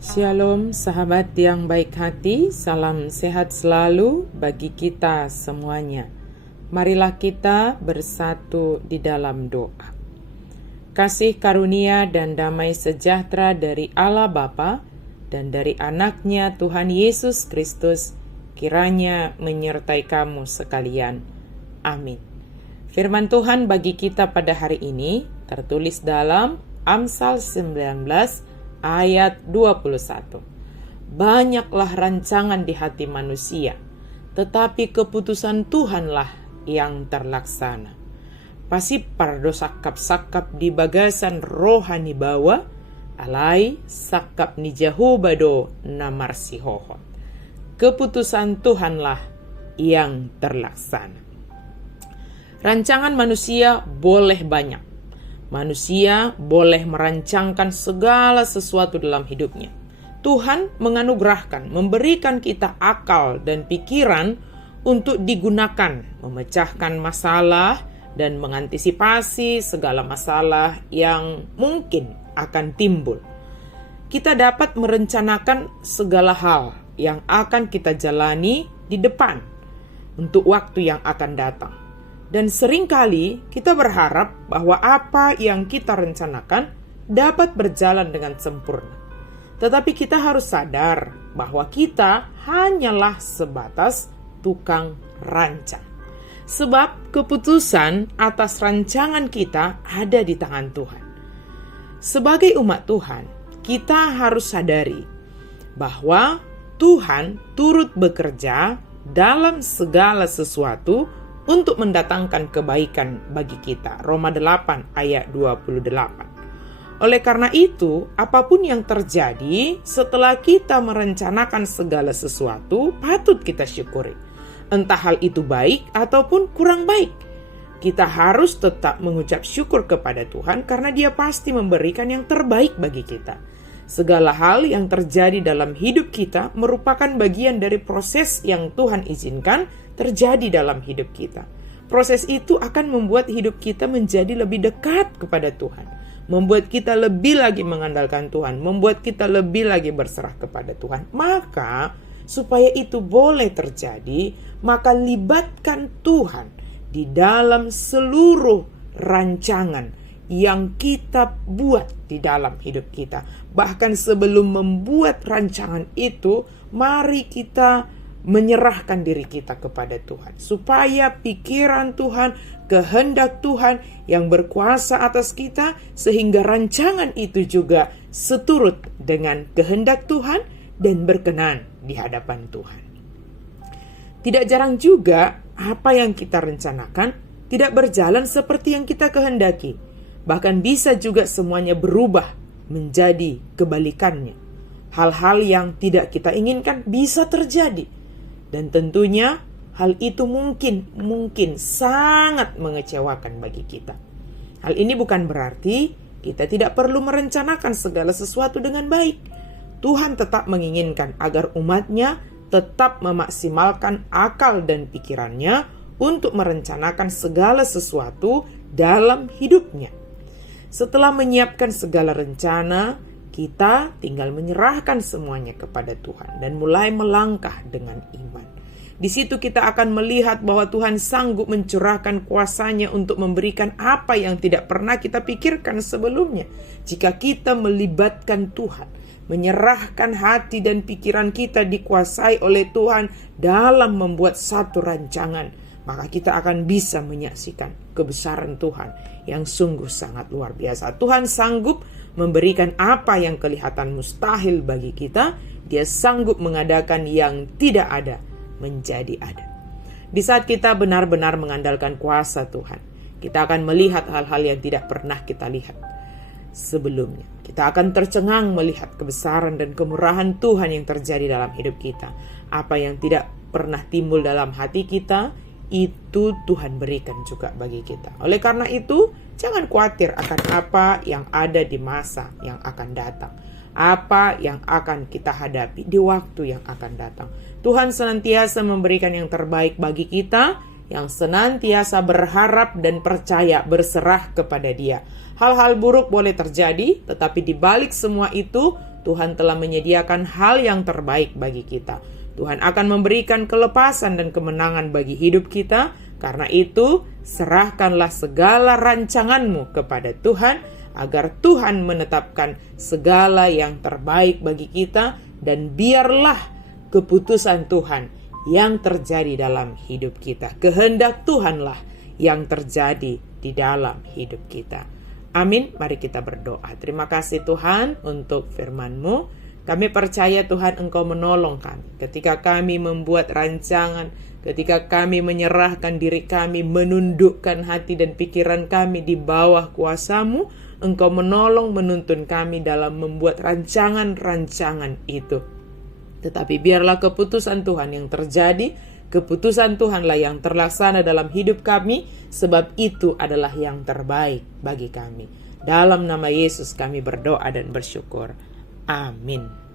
Shalom sahabat yang baik hati, salam sehat selalu bagi kita semuanya. Marilah kita bersatu di dalam doa. Kasih karunia dan damai sejahtera dari Allah Bapa dan dari anaknya Tuhan Yesus Kristus kiranya menyertai kamu sekalian. Amin. Firman Tuhan bagi kita pada hari ini tertulis dalam Amsal 19 ayat 21. Banyaklah rancangan di hati manusia, tetapi keputusan Tuhanlah yang terlaksana. Pasipar sakap di bagasan rohani bawa, alai sakap ni jahubado namar sihohon. Keputusan Tuhanlah yang terlaksana. Rancangan manusia boleh banyak. Manusia boleh merancangkan segala sesuatu dalam hidupnya. Tuhan menganugerahkan, memberikan kita akal dan pikiran untuk digunakan, memecahkan masalah dan mengantisipasi segala masalah yang mungkin akan timbul. Kita dapat merencanakan segala hal yang akan kita jalani di depan untuk waktu yang akan datang. Dan seringkali kita berharap bahwa apa yang kita rencanakan dapat berjalan dengan sempurna. Tetapi kita harus sadar bahwa kita hanyalah sebatas tukang rancang. Sebab keputusan atas rancangan kita ada di tangan Tuhan. Sebagai umat Tuhan, kita harus sadari bahwa Tuhan turut bekerja dalam segala sesuatu untuk mendatangkan kebaikan bagi kita. Roma 8 ayat 28. Oleh karena itu, apapun yang terjadi setelah kita merencanakan segala sesuatu, patut kita syukuri. Entah hal itu baik ataupun kurang baik. Kita harus tetap mengucap syukur kepada Tuhan karena Dia pasti memberikan yang terbaik bagi kita. Segala hal yang terjadi dalam hidup kita merupakan bagian dari proses yang Tuhan izinkan terjadi dalam hidup kita. Proses itu akan membuat hidup kita menjadi lebih dekat kepada Tuhan, membuat kita lebih lagi mengandalkan Tuhan, membuat kita lebih lagi berserah kepada Tuhan. Maka, supaya itu boleh terjadi, maka libatkan Tuhan di dalam seluruh rancangan yang kita buat di dalam hidup kita. Bahkan sebelum membuat rancangan itu, mari kita menyerahkan diri kita kepada Tuhan. Supaya pikiran Tuhan, kehendak Tuhan yang berkuasa atas kita, sehingga rancangan itu juga seturut dengan kehendak Tuhan dan berkenan di hadapan Tuhan. Tidak jarang juga apa yang kita rencanakan tidak berjalan seperti yang kita kehendaki. Bahkan bisa juga semuanya berubah menjadi kebalikannya. Hal-hal yang tidak kita inginkan bisa terjadi. Dan tentunya hal itu mungkin sangat mengecewakan bagi kita. Hal ini bukan berarti kita tidak perlu merencanakan segala sesuatu dengan baik. Tuhan tetap menginginkan agar umatnya tetap memaksimalkan akal dan pikirannya untuk merencanakan segala sesuatu dalam hidupnya. Setelah menyiapkan segala rencana, kita tinggal menyerahkan semuanya kepada Tuhan dan mulai melangkah dengan iman. Di situ kita akan melihat bahwa Tuhan sanggup mencurahkan kuasa-Nya untuk memberikan apa yang tidak pernah kita pikirkan sebelumnya. Jika kita melibatkan Tuhan, menyerahkan hati dan pikiran kita dikuasai oleh Tuhan dalam membuat satu rancangan, maka kita akan bisa menyaksikan kebesaran Tuhan yang sungguh sangat luar biasa. Tuhan sanggup memberikan apa yang kelihatan mustahil bagi kita. Dia sanggup mengadakan yang tidak ada menjadi ada. Di saat kita benar-benar mengandalkan kuasa Tuhan, kita akan melihat hal-hal yang tidak pernah kita lihat sebelumnya. Kita akan tercengang melihat kebesaran dan kemurahan Tuhan yang terjadi dalam hidup kita. Apa yang tidak pernah timbul dalam hati kita, itu Tuhan berikan juga bagi kita. Oleh karena itu, jangan khawatir akan apa yang ada di masa yang akan datang. Apa yang akan kita hadapi di waktu yang akan datang. Tuhan senantiasa memberikan yang terbaik bagi kita, yang senantiasa berharap dan percaya berserah kepada Dia. Hal-hal buruk boleh terjadi, tetapi di balik semua itu, Tuhan telah menyediakan hal yang terbaik bagi kita. Tuhan akan memberikan kelepasan dan kemenangan bagi hidup kita. Karena itu, serahkanlah segala rancanganmu kepada Tuhan, agar Tuhan menetapkan segala yang terbaik bagi kita, dan biarlah keputusan Tuhan yang terjadi dalam hidup kita. Kehendak Tuhanlah yang terjadi di dalam hidup kita. Amin. Mari kita berdoa. Terima kasih Tuhan untuk firman-Mu. Kami percaya Tuhan Engkau menolong kami ketika kami membuat rancangan, ketika kami menyerahkan diri kami, menundukkan hati dan pikiran kami di bawah kuasa-Mu. Engkau menolong, menuntun kami dalam membuat rancangan-rancangan itu. Tetapi biarlah keputusan Tuhan yang terjadi, keputusan Tuhanlah yang terlaksana dalam hidup kami, sebab itu adalah yang terbaik bagi kami. Dalam nama Yesus kami berdoa dan bersyukur. Amin.